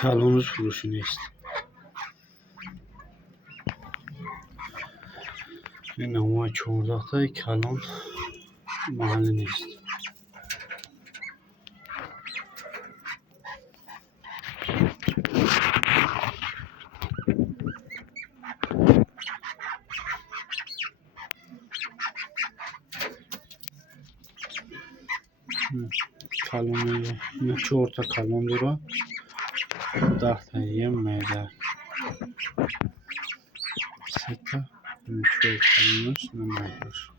کلانش فروشی نیست. این نمای 14 تای کلان محلی نیست. کلان این 4 تا کلان داره. 10 تا یم میده. 3 تا این 4 کلانش نمیدهش.